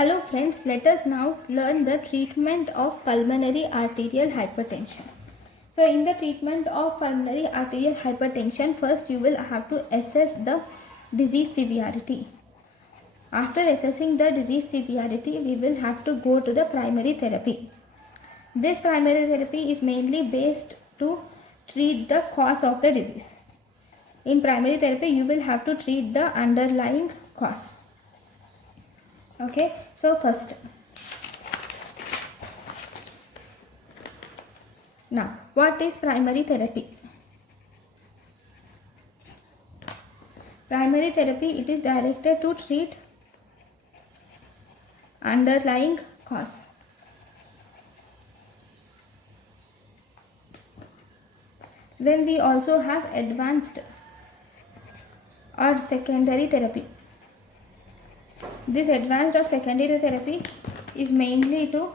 Hello friends, let us now learn the treatment of pulmonary arterial hypertension. So in the treatment of pulmonary arterial hypertension, first you will have to assess the disease severity. After assessing the disease severity, we will have to go to the primary therapy. This primary therapy is mainly based to treat the cause of the disease. In primary therapy, you will have to treat the underlying cause. Okay, so first, now what is primary therapy? Primary therapy, it is directed to treat underlying cause. Then we also have advanced or secondary therapy. This advanced or secondary therapy is mainly to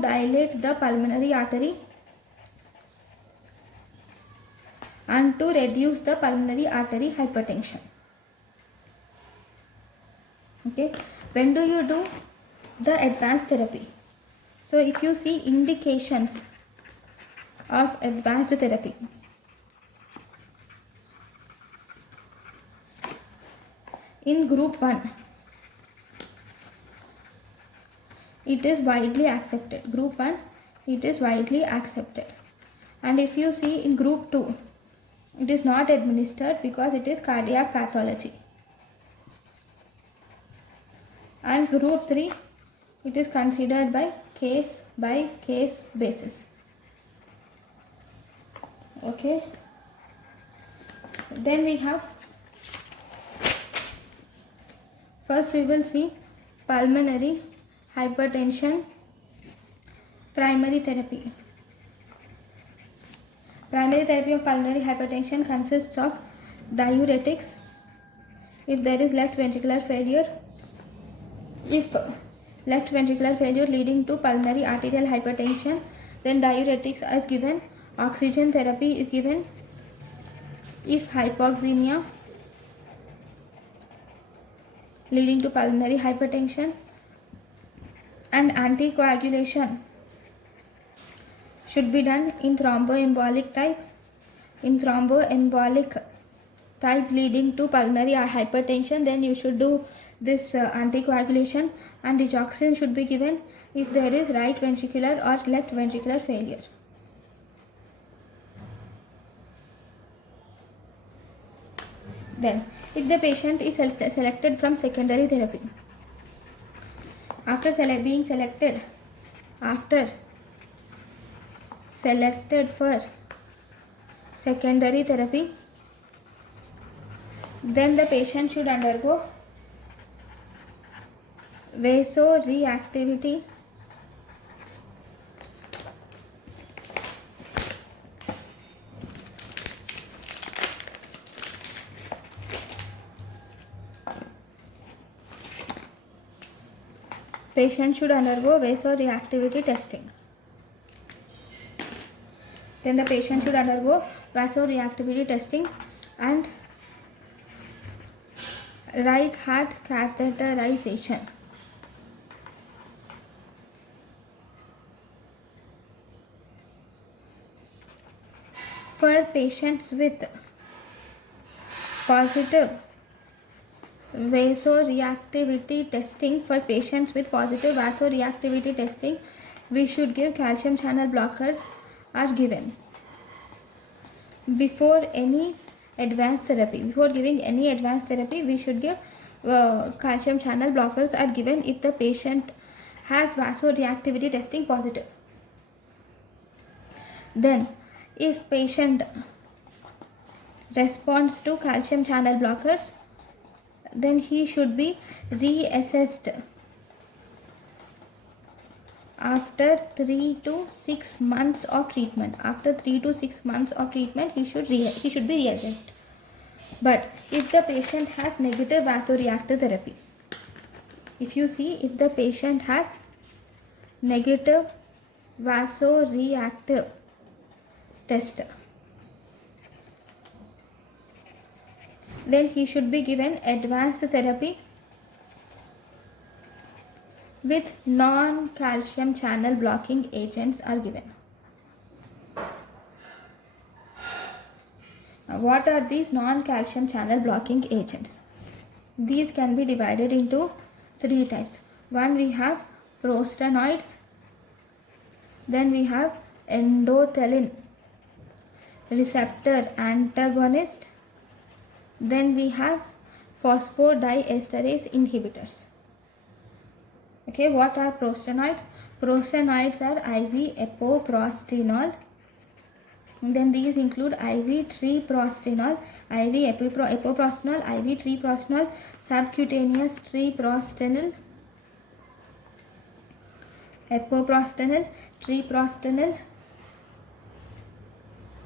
dilate the pulmonary artery and to reduce the pulmonary artery hypertension. Okay, when do you do the advanced therapy? So if you see indications of advanced therapy, in group 1, it is widely accepted. Group 1, it is widely accepted. And if you see in group 2, it is not administered because it is cardiac pathology. And group 3, it is considered by case basis. Okay. Then we have, first we will see pulmonary hypertension primary therapy. Primary therapy of pulmonary hypertension consists of diuretics if there is left ventricular failure. If left ventricular failure leading to pulmonary arterial hypertension, then diuretics is given. Oxygen therapy is given. If hypoxemia leading to pulmonary hypertension, and anticoagulation should be done in thromboembolic type. In thromboembolic type leading to pulmonary hypertension, then you should do this anticoagulation, and digoxin should be given if there is right ventricular or left ventricular failure. Then, if the patient is selected from secondary therapy, after being selected for secondary therapy, then the patient should undergo vasoreactivity testing. Then the patient should undergo vasoreactivity testing and right heart catheterization. For patients with positive vasoreactivity testing, we should give calcium channel blockers are given. Before any advanced therapy, before giving any advanced therapy, we should give calcium channel blockers are given if the patient has vasoreactivity testing positive. Then, if patient responds to calcium channel blockers, then he should be reassessed after 3 to 6 months of treatment. After 3 to 6 months of treatment, he should be reassessed. But if the patient has negative vasoreactive therapy, if you see, if the patient has negative vasoreactive test, then he should be given advanced therapy with non-calcium channel blocking agents are given. Now, what are these non-calcium channel blocking agents? These can be divided into three types. One, we have prostanoids, then we have endothelin receptor antagonist, then we have phosphodiesterase inhibitors. Okay, what are prostanoids? Prostanoids are IV epoprostenol. Then these include IV treprostinil, IV epoprostenol, IV treprostinil, subcutaneous treprostinil, epoprostenol, treprostinil,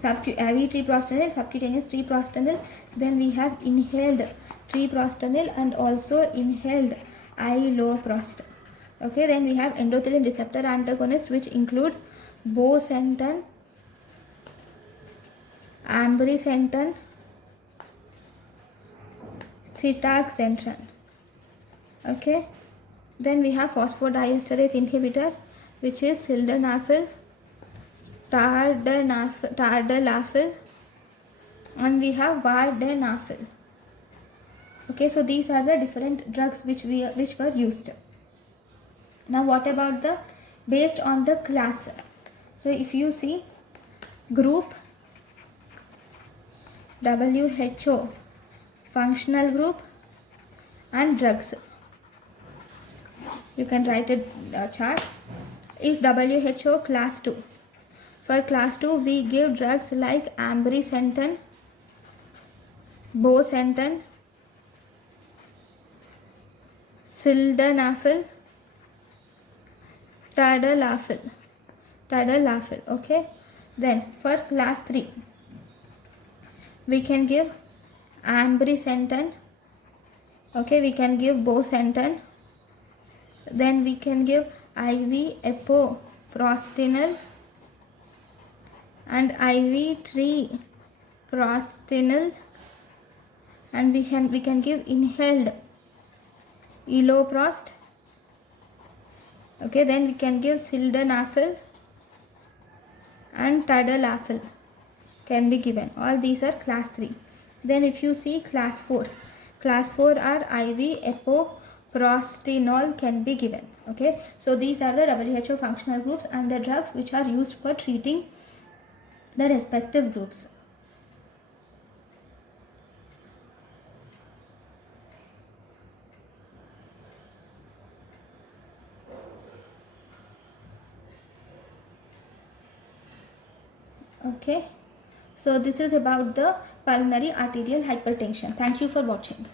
IV treprostinil, subcutaneous treprostinil. Then we have inhaled treprostinil and also inhaled iloprost. Okay, then we have endothelin receptor antagonist, which include bosentan, ambrisentan, sitaxanthin. Okay, then we have phosphodiesterase inhibitors, which is sildenafil, tadalafil, and we have vardenafil. Okay, so these are the different drugs which were used. Now, what about the based on the class? So, if you see group WHO, functional group and drugs, you can write a chart. If WHO class 2, for class 2 we give drugs like ambrisentan, bosentan, sildenafil, tadalafil. Okay, then for class 3 we can give ambrisentan. Okay, we can give bosentan. Then we can give IV epoprostenol and IV treprostinil, and we can give inhaled iloprost. Okay, then we can give sildenafil and tadalafil can be given. All these are class 3. Then if you see class 4 are IV epoprostenol can be given. Okay, so these are the WHO functional groups and the drugs which are used for treating the respective groups. Okay, so this is about the pulmonary arterial hypertension. Thank you for watching.